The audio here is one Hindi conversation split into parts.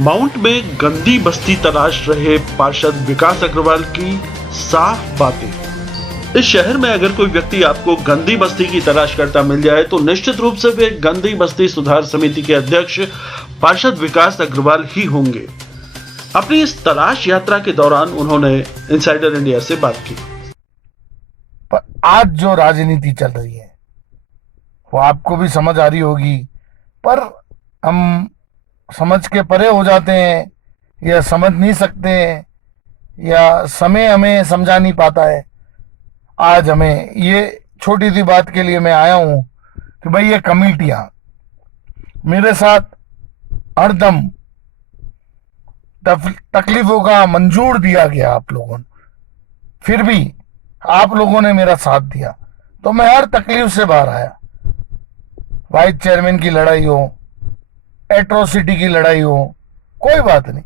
माउंट में गंदी बस्ती तलाश रहे पार्षद विकास अग्रवाल की साफ बातें। इस शहर में अगर कोई व्यक्ति आपको गंदी बस्ती की तलाश करता मिल जाए तो निश्चित रूप से वे गंदी बस्ती सुधार समिति के अध्यक्ष पार्षद विकास अग्रवाल ही होंगे। अपनी इस तलाश यात्रा के दौरान उन्होंने इनसाइडर इंडिया से बात की। पर आज जो राजनीति चल रही है वो आपको भी समझ आ रही होगी, पर हम समझ के परे हो जाते हैं या समझ नहीं सकते हैं या समय हमें समझा नहीं पाता है। आज हमें ये छोटी सी बात के लिए मैं आया हूं कि भाई ये कमेटियां मेरे साथ हरदम तकलीफों का मंजूर दिया गया आप लोगों ने, फिर भी आप लोगों ने मेरा साथ दिया तो मैं हर तकलीफ से बाहर आया। वाइस चेयरमैन की लड़ाई हो, एट्रोसिटी की लड़ाई हो, कोई बात नहीं,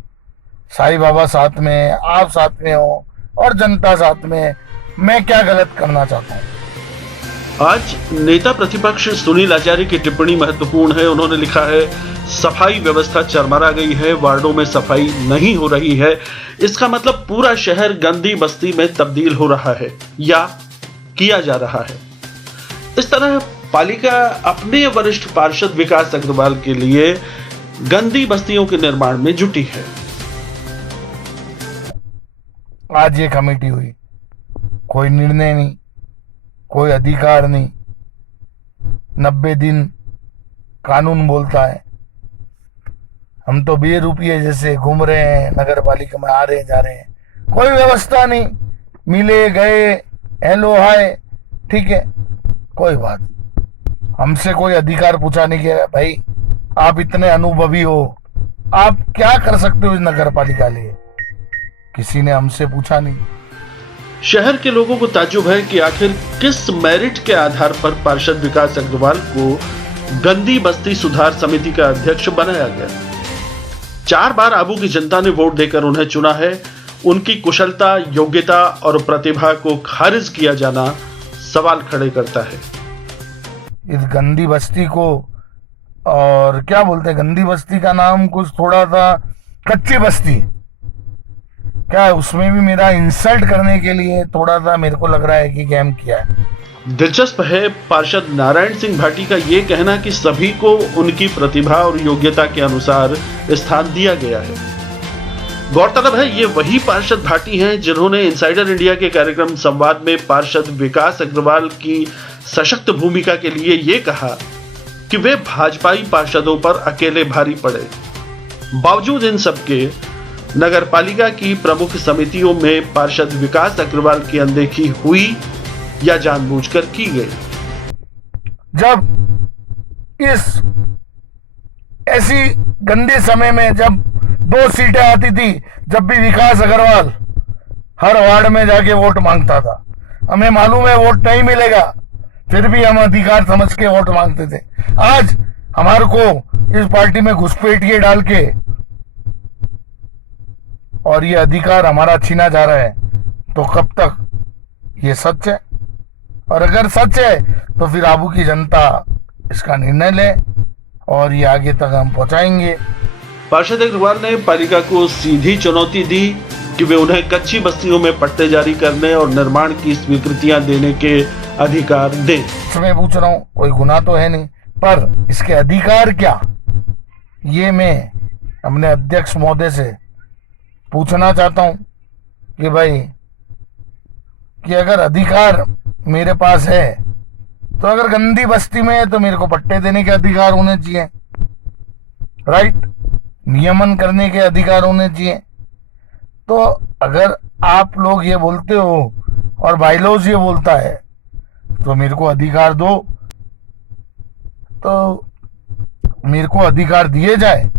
साईं बाबा साथ में, आप साथ में हो और जनता साथ में। मैं क्या गलत करना चाहता हूं। आज नेता प्रतिपक्ष सुनील आचार्य की टिप्पणी महत्वपूर्ण है। उन्होंने लिखा है, सफाई व्यवस्था चरमरा गई है, वार्डों में सफाई नहीं हो रही है, इसका मतलब पूरा शहर गंदी बस्ती में तब्दील हो रहा है या किया जा रहा है। इस तरह पालिका अपने वरिष्ठ पार्षद विकास अग्रवाल के लिए गंदी बस्तियों के निर्माण में जुटी है। आज ये कमेटी हुई, कोई निर्णय नहीं, कोई अधिकार नहीं, 90 दिन कानून बोलता है। हम तो बेरुपये जैसे घूम रहे हैं, नगर पालिका में आ रहे हैं, जा रहे हैं, कोई व्यवस्था नहीं, मिले गए, हेलो हाय, ठीक है, कोई बात नहीं। हमसे कोई अधिकार पूछा नहीं गया, भाई आप इतने अनुभवी हो, आप क्या कर सकते हो इस नगर पालिका लिए, किसी ने हमसे पूछा नहीं। शहर के लोगों को ताज्जुब है कि आखिर किस मेरिट के आधार पर पार्षद विकास अग्रवाल को गंदी बस्ती सुधार समिति का अध्यक्ष बनाया गया। 4 बार आबू की जनता ने वोट देकर उन्हें चुना है। उनकी कुशलता, योग्यता और प्रतिभा को खारिज किया जाना सवाल खड़े करता है। इस गंदी बस्ती को, और क्या बोलते हैं, गंदी बस्ती का नाम कुछ थोड़ा सा कच्ची बस्ती, क्या उसमें भी मेरा इंसल्ट करने के लिए थोड़ा सा मेरे को लग रहा है कि गेम किया है। दिलचस्प है पार्षद नारायण सिंह भाटी का यह कहना कि सभी को उनकी प्रतिभा और योग्यता के अनुसार स्थान दिया गया है। गौरतलब है, ये वही पार्षद भाटी हैं जिन्होंने इनसाइडर इंडिया के कार्यक्रम संवाद में पार्षद विकास अग्रवाल की सशक्त भूमिका के लिए ये कहा कि वे भाजपाई पार्षदों पर अकेले भारी पड़े। बावजूद इन सबके नगर पालिका की प्रमुख समितियों में पार्षद विकास अग्रवाल की अनदेखी हुई या जानबूझकर की गई। जब इस ऐसी गंदे समय में जब 2 सीटें आती थी, जब भी विकास अग्रवाल हर वार्ड में जाके वोट मांगता था, हमें मालूम है वोट नहीं मिलेगा, फिर भी हम अधिकार समझ के वोट मांगते थे। आज हमारे को इस पार्टी में घुसपैठिए डाल के और ये अधिकार हमारा छीना जा रहा है, तो कब तक ये सच है? और अगर सच है तो फिर आबू की जनता इसका निर्णय ले और ये आगे तक हम पहुंचाएंगे। पार्षद अग्रवाल ने पालिका को सीधी चुनौती दी कि वे उन्हें कच्ची बस्तियों में पट्टे जारी करने और निर्माण की स्वीकृतियां देने के अधिकार दें। मैं पूछ रहा हूँ, कोई गुनाह तो है नहीं, पर इसके अधिकार क्या, ये मैं अपने अध्यक्ष महोदय से पूछना चाहता हूं कि भाई, कि अगर अधिकार मेरे पास है तो अगर गंदी बस्ती में है तो मेरे को पट्टे देने के अधिकार होने चाहिए, राइट, नियमन करने के अधिकार होने चाहिए। तो अगर आप लोग ये बोलते हो और बायलॉज ये बोलता है तो मेरे को अधिकार दो, तो मेरे को अधिकार दिए जाए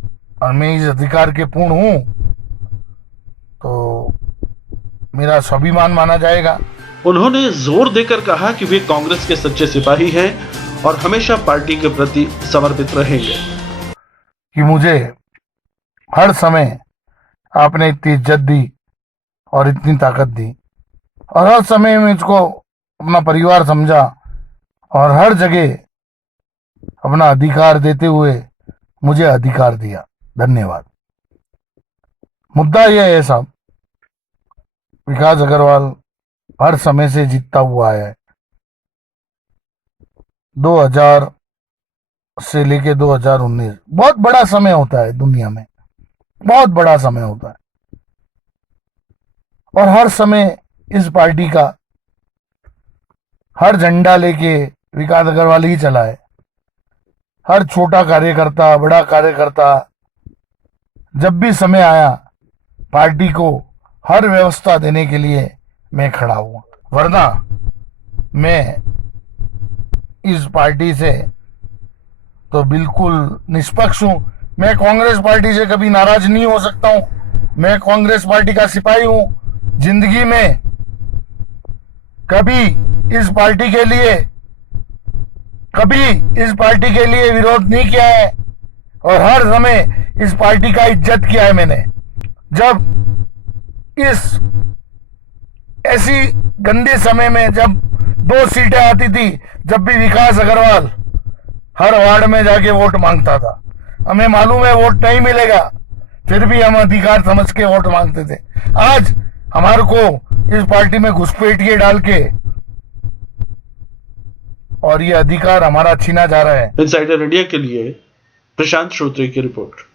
और मैं इस अधिकार के पूर्ण हूं तो मेरा स्वाभिमान माना जाएगा। उन्होंने जोर देकर कहा कि वे कांग्रेस के सच्चे सिपाही हैं और हमेशा पार्टी के प्रति समर्पित रहेंगे। कि मुझे हर समय आपने इतनी इज्जत दी और इतनी ताकत दी और हर समय मुझको अपना परिवार समझा और हर जगह अपना अधिकार देते हुए मुझे अधिकार दिया। धन्यवाद। मुद्दा यह है साहब, विकास अग्रवाल हर समय से जीतता हुआ आया है। 2000 से लेके 2019 बहुत बड़ा समय होता है दुनिया में, बहुत बड़ा समय होता है। और हर समय इस पार्टी का हर झंडा लेके विकास अग्रवाल ही चला है। हर छोटा कार्यकर्ता, बड़ा कार्यकर्ता, जब भी समय आया पार्टी को हर व्यवस्था देने के लिए मैं खड़ा हुआ, वरना मैं इस पार्टी से तो बिल्कुल निष्पक्ष हूं। मैं कांग्रेस पार्टी से कभी नाराज नहीं हो सकता हूं। मैं कांग्रेस पार्टी का सिपाही हूं। जिंदगी में कभी इस पार्टी के लिए विरोध नहीं किया है और हर समय इस पार्टी का इज्जत किया है मैंने। जब इस ऐसी गंदे समय में जब 2 सीटें आती थी, जब भी विकास अग्रवाल हर वार्ड में जाके वोट मांगता था। हमें मालूम है वोट नहीं मिलेगा, फिर भी हम अधिकार समझ के वोट मांगते थे। आज हमारे को इस पार्टी में घुसपैठिए डाल के और ये अधिकार हमारा छीना जा रहा है। इनसाइडर इंडिया के लिए प्रशांत श्रोत्री की रिपोर्ट।